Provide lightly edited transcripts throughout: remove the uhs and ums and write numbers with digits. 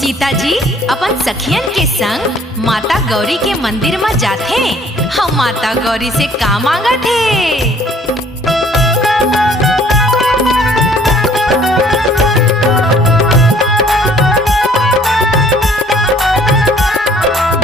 सीता जी अपन सखियन के संग माता गौरी के मंदिर में जाथे। हम माता गौरी से का मांगत हे?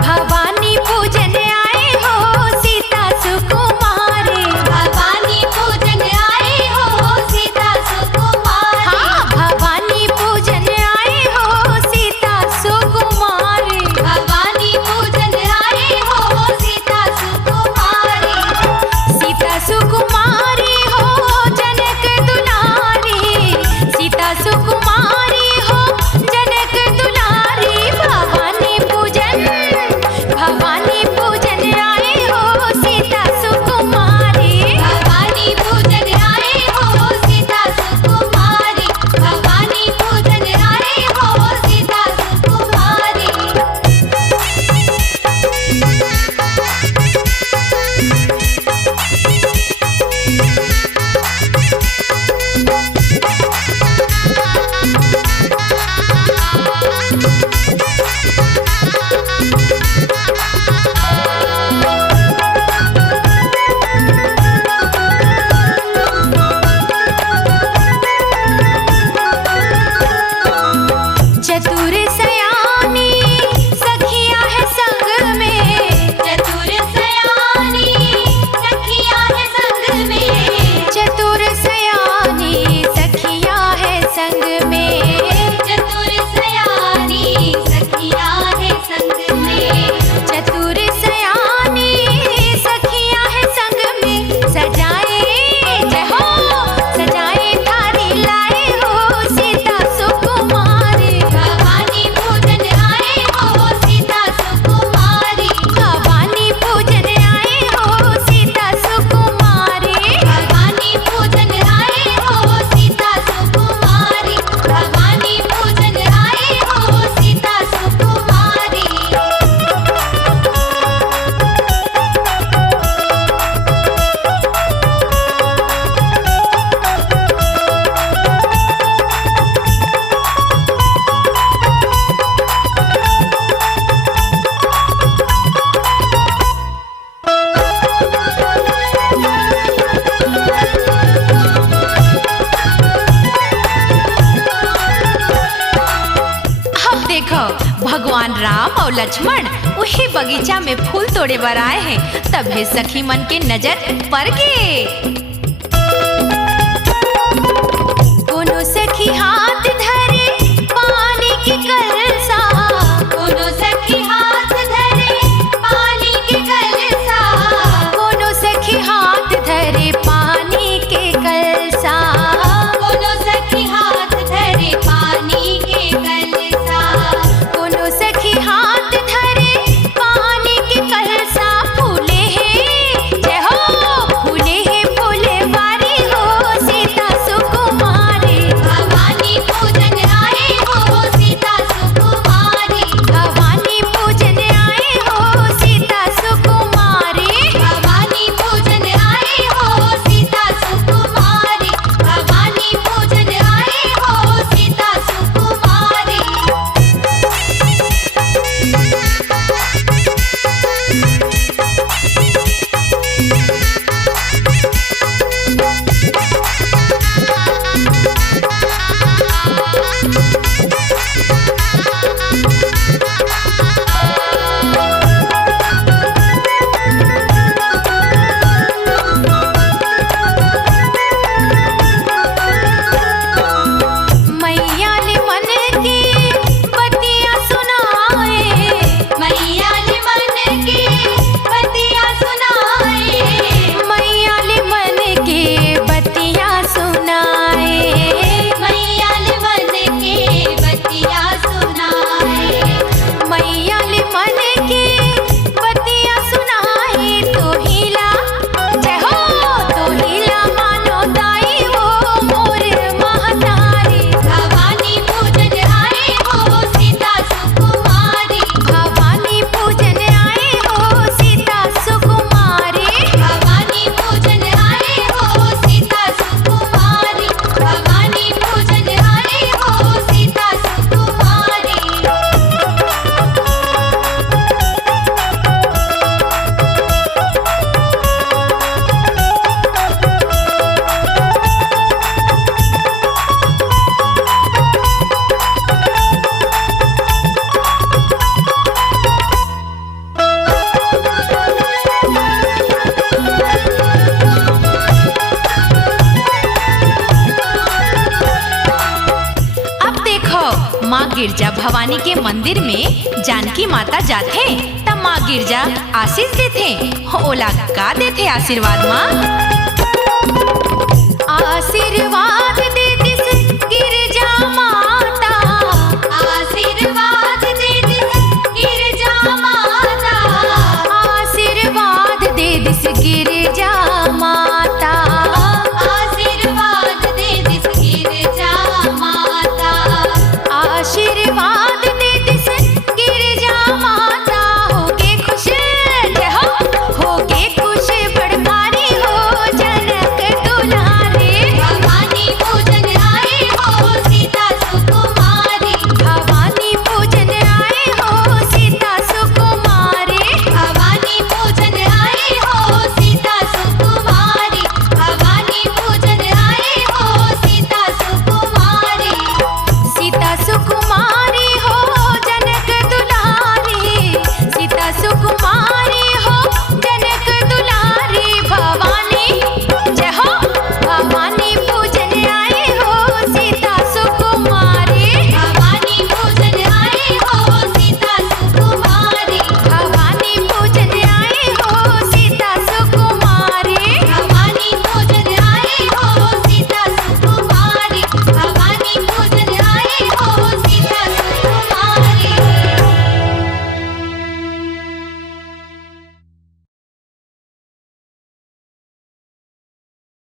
भवानी पूजन आए हो सीता सुकुमारी। भवानी पूजन आए हो सीता सुकुमारी। हाँ, भवानी पूजन आए हो सीता सुकुमारी। भवानी पूजन आए हो सीता सुकुमारी। सीता सुकुमारी हो जनक दुलारी। सीता सुकुमारी हो जनक दुलारी। भवानी पूजन आए हो सीता सुकुमारी। भवानी पूजन आए हो सीता सुकुमारी। भवानी पूजन आए हो सीता सुकुमारी। चतुर सयानी सखिया है संग में। चतुर सयानी सखिया है संग में। चतुर सयानी सखिया है संग में। चतुर सयानी सखिया है संग में। चतुर सयानी सखिया है संग में। सजाए जय हो सजाए थारी लाए हो सीता सुकुमारी। भवानी पूजन आए हो सीता सुकुमारी। भवानी पूजन आए हो सीता सुकुमारी। भवानी पूजन आए हो सीता सुकुमारी। भवानी पूजन आए हो सीता सुकुमारी। अब देखो भगवान राम और लक्ष्मण वही बगीचा में फूल तोड़े बर आए हैं। तब सखी मन के नजर पड़ गए। कोनो सखी हाथ धरे पानी के कलसा। कोनो सखी हाथ धरे पानी के कलसा। कोनो सखी हाथ धरे पानी के कलसा। कोनो सखी हाथ धरे पानी के कलसा। कोनो सखी हाथ धरे पानी के कलसा। फूले हैं जय हो फूले हैं फूले वारी हो सीता सुकुमारी। भवानी भवानी के मंदिर में जानकी माता जाथे तब माँ गिरजा आशीष देथे। ओला का देथे आशीर्वाद माँ? आशीर्वाद